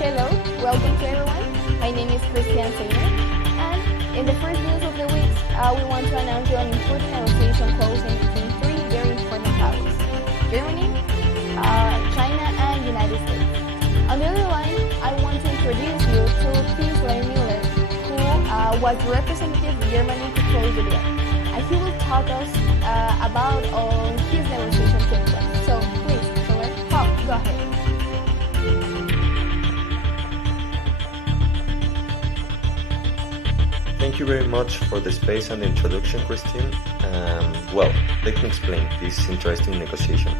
Hello, welcome to everyone. My name is Christian Seiner, and in the first news of the week, we want to announce you an important negotiation closing between three very important powers: Germany, China, and United States. On the other line, I want to introduce you to Kinsler Müller, who was the representative of Germany to close the deal. And he will talk us about all his negotiation took place. So please, Kinsler, go ahead. Thank you very much for the space and the introduction, Christine. Well, let me explain this interesting negotiation.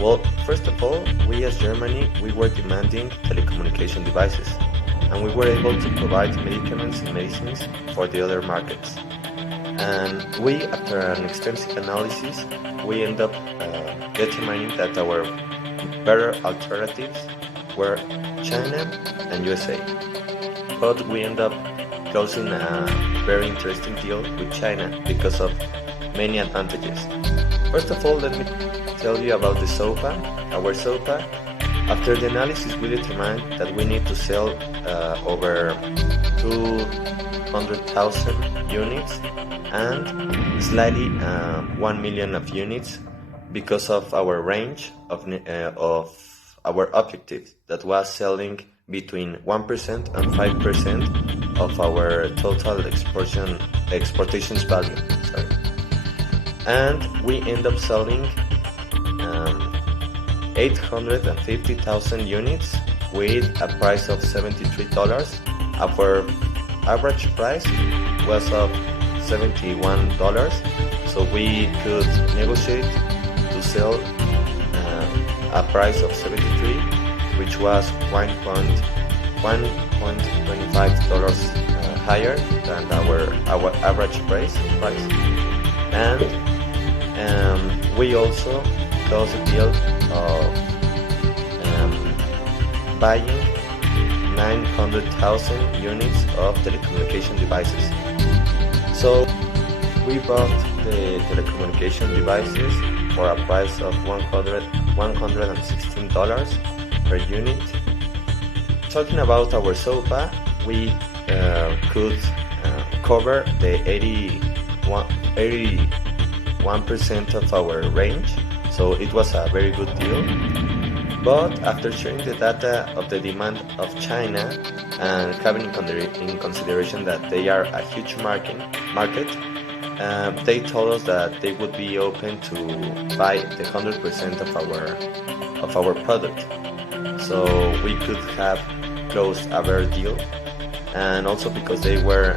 Well, first of all, we as Germany, we were demanding telecommunication devices, and we were able to provide medicaments and medicines for the other markets. And we, after an extensive analysis, we end up determining that our better alternatives were China and USA. But we end up closing a very interesting deal with China because of many advantages. First of all, let me tell you about the SOPA. Our SOPA, after the analysis, we determined that we need to sell over 200,000 units and slightly 1 million of units because of our range of our objective that was selling between 1% and 5% of our total exportations value. And we end up selling 850,000 units with a price of $73. Our average price was of $71, so we could negotiate to sell a price of 73, which was $1.25 higher than our average price. And we also closed a deal of buying 900,000 units of telecommunication devices. So we bought the telecommunication devices for a price of $116 per unit. Talking about our SOPA, we could cover the 81% of our range, so it was a very good deal. But after sharing the data of the demand of China and having in consideration that they are a huge market, they told us that they would be open to buy the 100% of our product. So we could have closed a better deal, and also because they were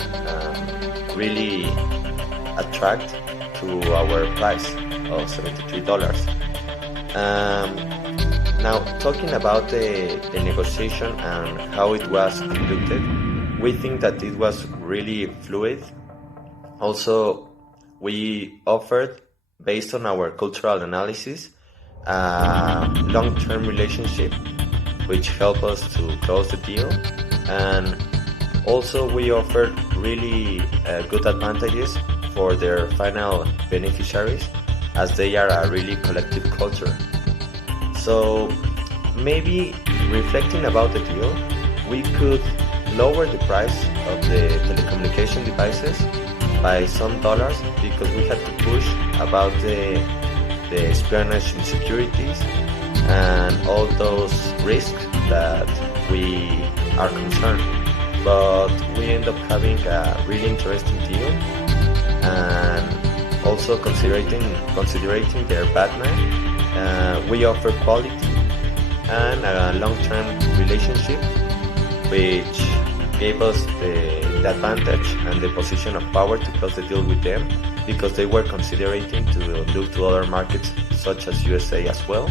really attracted to our price of $73. Now, talking about the negotiation and how it was conducted, we think that it was really fluid. Also, we offered, based on our cultural analysis, a long-term relationship, which helped us to close the deal. And also, we offered really good advantages for their final beneficiaries, as they are a really collective culture. So maybe reflecting about the deal, we could lower the price of the telecommunication devices by some dollars, because we had to push about the espionage insecurities and all those risks that we are concerned. But we end up having a really interesting deal, and also considering their partner, we offer quality and a long-term relationship, which gave us the advantage and the position of power to close the deal with them, because they were considering to look to other markets such as USA as well.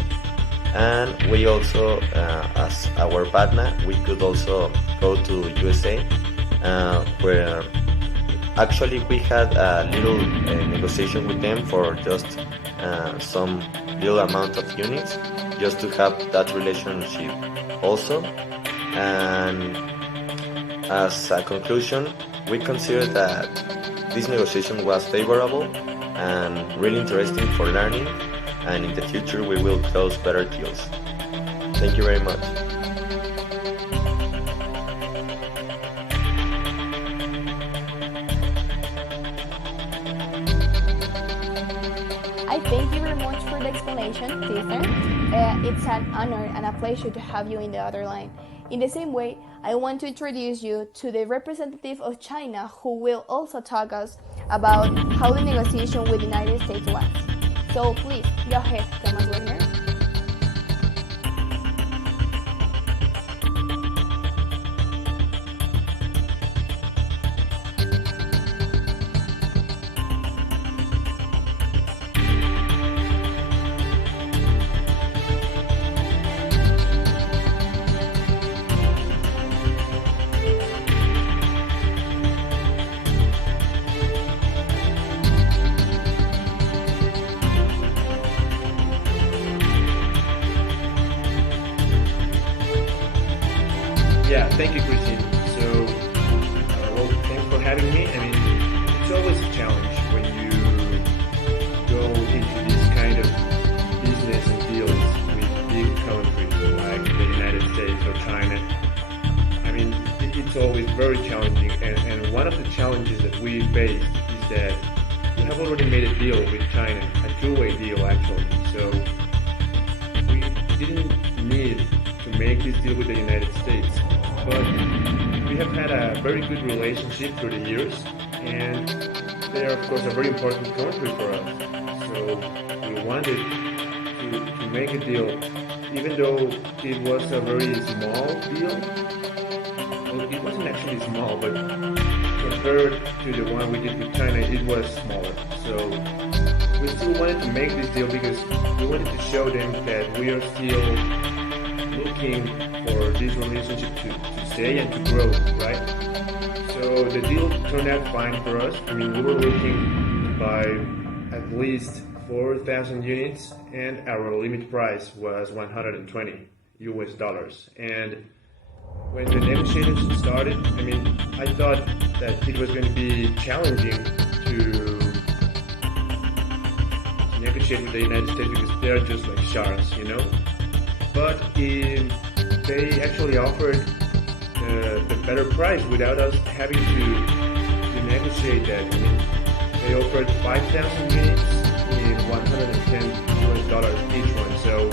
And we also, as our partner, we could also go to USA, where Actually, we had a little negotiation with them for just some little amount of units, just to have that relationship also. And as a conclusion, we consider that this negotiation was favorable and really interesting for learning, and in the future we will close better deals. Thank you very much. I thank you very much for the explanation, Cesar. It's an honor and a pleasure to have you in the other line. In the same way, I want to introduce you to the representative of China, who will also talk us about how the negotiation with the United States was. So please, go ahead, Thomas Wagner. Yeah, thank you, Christine. So, well, thanks for having me. I mean, it's always a challenge when you go into this kind of business and deals with big countries like the United States or China. I mean, it's always very challenging. And one of the challenges that we face is that we have already made a deal with China, a two-way deal actually. So, we didn't need to make this deal with the United States. But we have had a very good relationship through the years, and they are, of course, a very important country for us. So we wanted to make a deal, even though it was a very small deal. Well, it wasn't actually small, but compared to the one we did with China, it was smaller. So we still wanted to make this deal because we wanted to show them that we are still looking for this relationship to stay and to grow, right? So the deal turned out fine for us. I mean, we were looking to buy at least 4,000 units, and our limit price was 120 US dollars. And when the negotiations started, I mean, I thought that it was going to be challenging to negotiate with the United States because they're just like sharks, you know? But they actually offered the better price without us having to negotiate that. I mean, they offered 5,000 units in 110 US dollars each one. So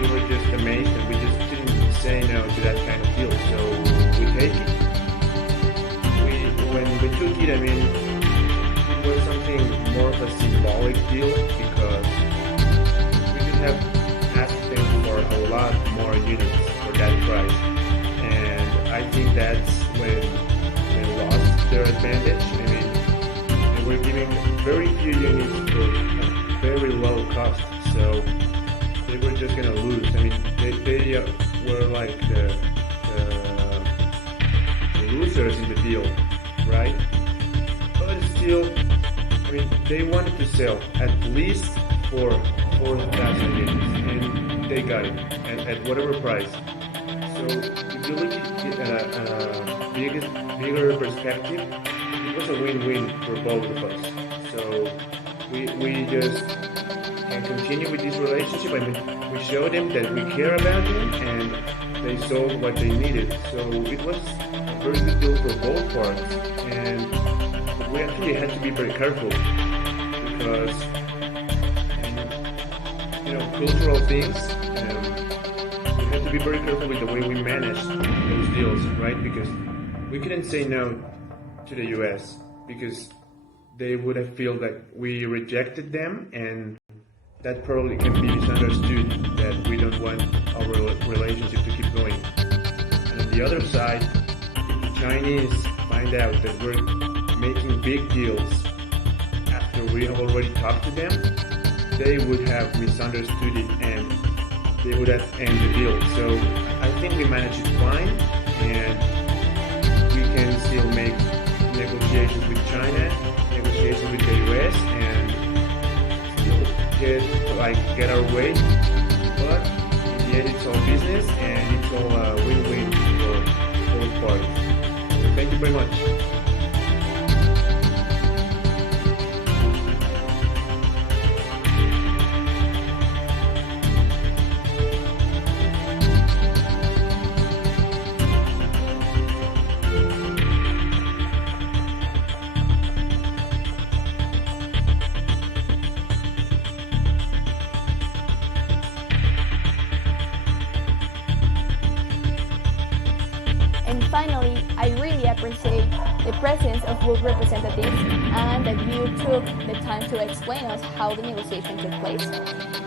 we were just amazed, and we just didn't say no to that kind of deal. So we take it. When we took it, I mean, it was something more of a symbolic deal because we could have asked them for a lot more units for that price, and I think that's when they lost their advantage. I mean, they were giving very few units for a very low cost, so they were just gonna lose. I mean, they were like the losers in the deal, right? But still, I mean, they wanted to sell at least for 4,000 units, and they got it at whatever price. So if you look at it at a bigger perspective, it was a win-win for both of us. So we just can continue with this relationship. I mean, we showed them that we care about them, and they saw what they needed. So it was a very good deal for both parts, and we actually had to be very careful because, cultural things, we had to be very careful with the way we managed those deals, right? Because we couldn't say no to the US because they would have felt that we rejected them, and that probably can be misunderstood that we don't want our relationship to keep going. And on the other side, if the Chinese find out that we're making big deals after we have already talked to them, they would have misunderstood it and they would have ended the deal. So I think we managed it fine, and we can still make negotiations negotiations with China, negotiations with the US, and still get our way. But in the end, it's all business, and it's all win-win for both parties. So thank you very much. And finally, I really appreciate the presence of both representatives and that you took the time to explain us how the negotiation took place.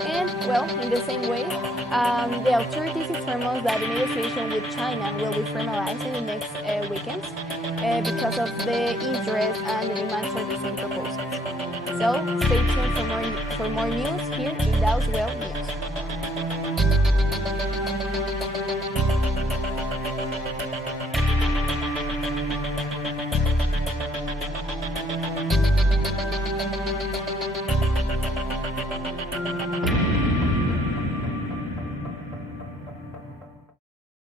And well, in the same way, the authorities inform us that the negotiation with China will be formalized in the next weekends because of the interest and the demand for the same proposals. So stay tuned for more news here in Deutsche Welle News.